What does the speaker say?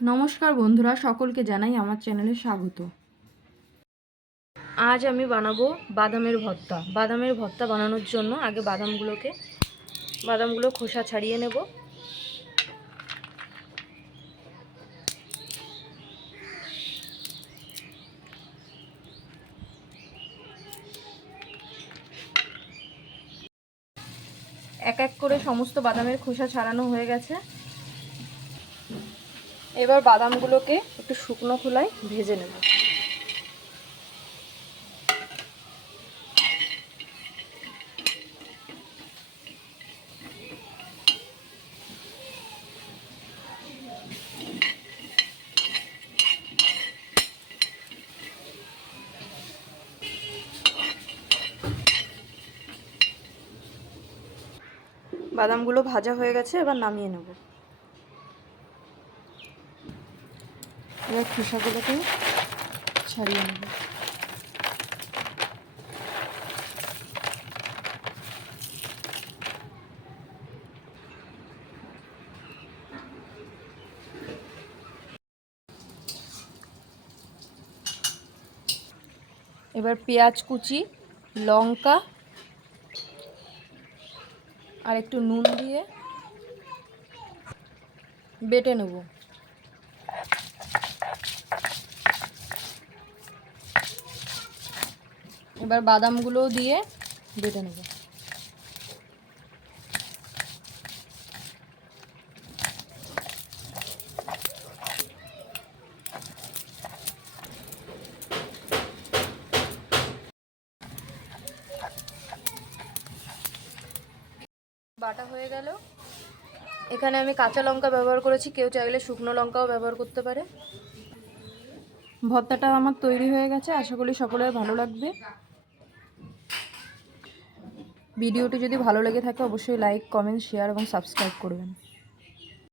নমস্কার বন্ধুরা, সকলকে জানাই আমার চ্যানেলে স্বাগত। আজ আমি বানাবো বাদামের ভর্তা। বাদামের ভর্তা বানানোর জন্য আগে বাদামগুলো খোসা ছাড়িয়ে নেব। এক এক করে সমস্ত বাদামের খোসা ছাড়ানো হয়ে গেছে। এবার বাদামগুলোকে একটু শুকনো খোলায় ভেজে নেব। বাদামগুলো ভাজা হয়ে গেছে, এবার নামিয়ে নেব। এবার খোসাগুলোকে ছাড়িয়ে নেব। এবার পেঁয়াজ কুচি, লঙ্কা আর একটু নুন দিয়ে বেটে নেব। এবার বাদামগুলো দিয়ে বেটে নেব। বাটা হয়ে গেল। এখানে আমি কাঁচা লঙ্কা ব্যবহার করেছি, কেউ চাইলে শুকনো লঙ্কাও ব্যবহার করতে পারে। ভর্তাটা আমার তৈরি হয়ে গেছে, আশা করি সকলের ভালো লাগবে। ভিডিওটি যদি ভালো লেগে থাকে অবশ্যই লাইক, কমেন্ট, শেয়ার এবং সাবস্ক্রাইব করবেন।